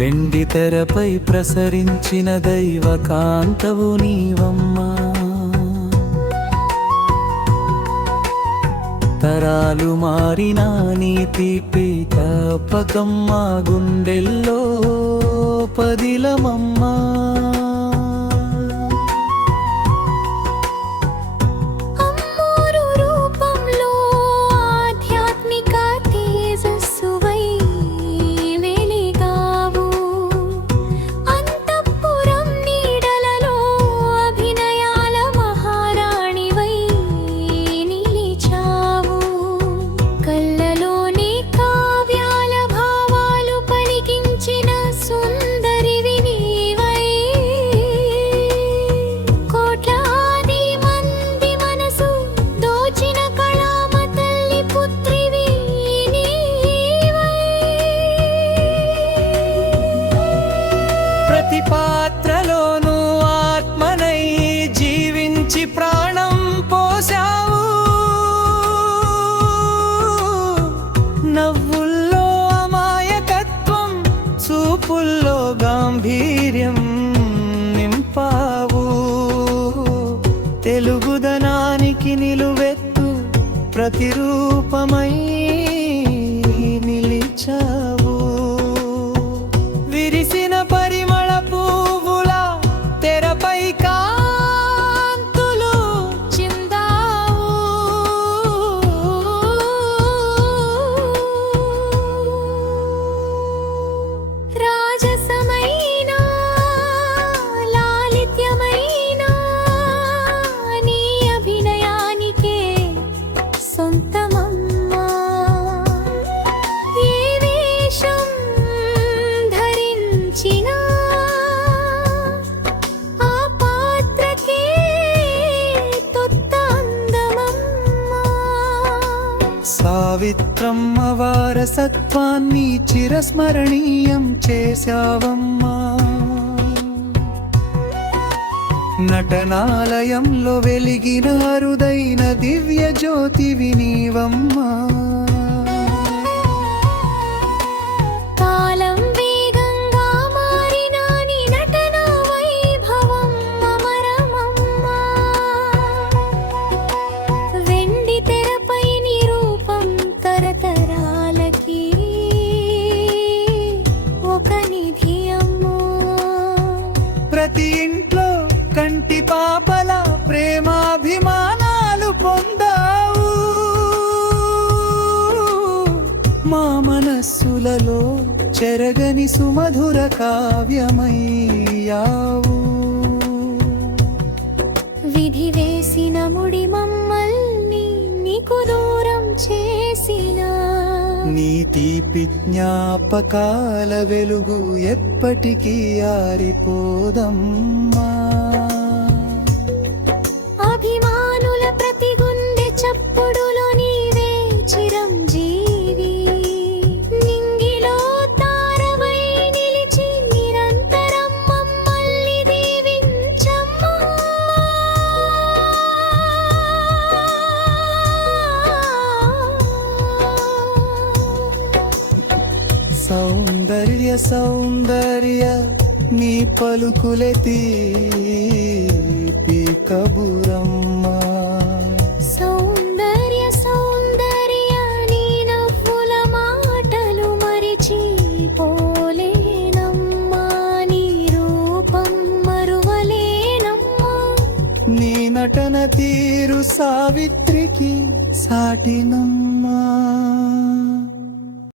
వెండి తెరపై ప్రసరించిన దైవ కాంతవు నీవమ్మా. తరాలు మారినా నీ తీపి జ్ఞాపకమ్మా, గుండెల్లో పదిలమమ్మా. ప్రతి పాత్రలోనూ ఆత్మనై జీవించి ప్రాణం పోసావు. నవ్వుల్లో అమాయకత్వం, చూపుల్లో గాంభీర్యం నింపావు. తెలుగుదనానికి నిలువెత్తు ప్రతిరూపమై నిలిచావు. విరిసిన పరిమళ పువ్వుల తెరపై కాంతులు చిందావు. రాజసమైన లాలిత్యమైన నీ అభినయానికే సొంతమమ్మా. ఏ వేషం ధరించినా ఆ పాత్రకే తొత్త అందమమ్మా. సావిత్రమ్మ వారసత్వాన్ని చిరస్మరణీయం చేశావమ్మా. నటనాలయంలో వెలిగిన అరుదైన దివ్య జ్యోతివి నీవమ్మా. కాలం వేగంగా మారిన నీ నటన వైభవం అమరమమ్మా. వెండి తెరపై నీ రూపం తరతరాలకి ఒక నిధి అమ్మా. ప్రతి ఇంట్లో కంటి పాపల ప్రేమాభిమానాలు పొందావు. మా మనస్సులలో చెరగని సుమధుర కావ్యమయ్యావు. విధి వేసిన ముడి మమ్మల్ని నీకు దూరం చేసిన నీ తీపి జ్ఞాపకాల వెలుగు ఎప్పటికీ ఆరిపోదమ్మా. అభిమానుల ప్రతి గుండె చప్పుడులో నీవే చిరంజీవి. నింగిలో తారవై నిలిచి నిరంతరం మమ్మల్ని దీవించమ్మా. సౌందర్య సౌందర్య నీ పలుకులే తీపి కబురమ్మా. సౌందర్య సౌందర్య నీ నవ్వుల మాటలు మరిచిపోలేనమ్మా. నీ రూపం మరువలేనమ్మా. నీ నటన తీరు సావిత్రికి సాటినమ్మా.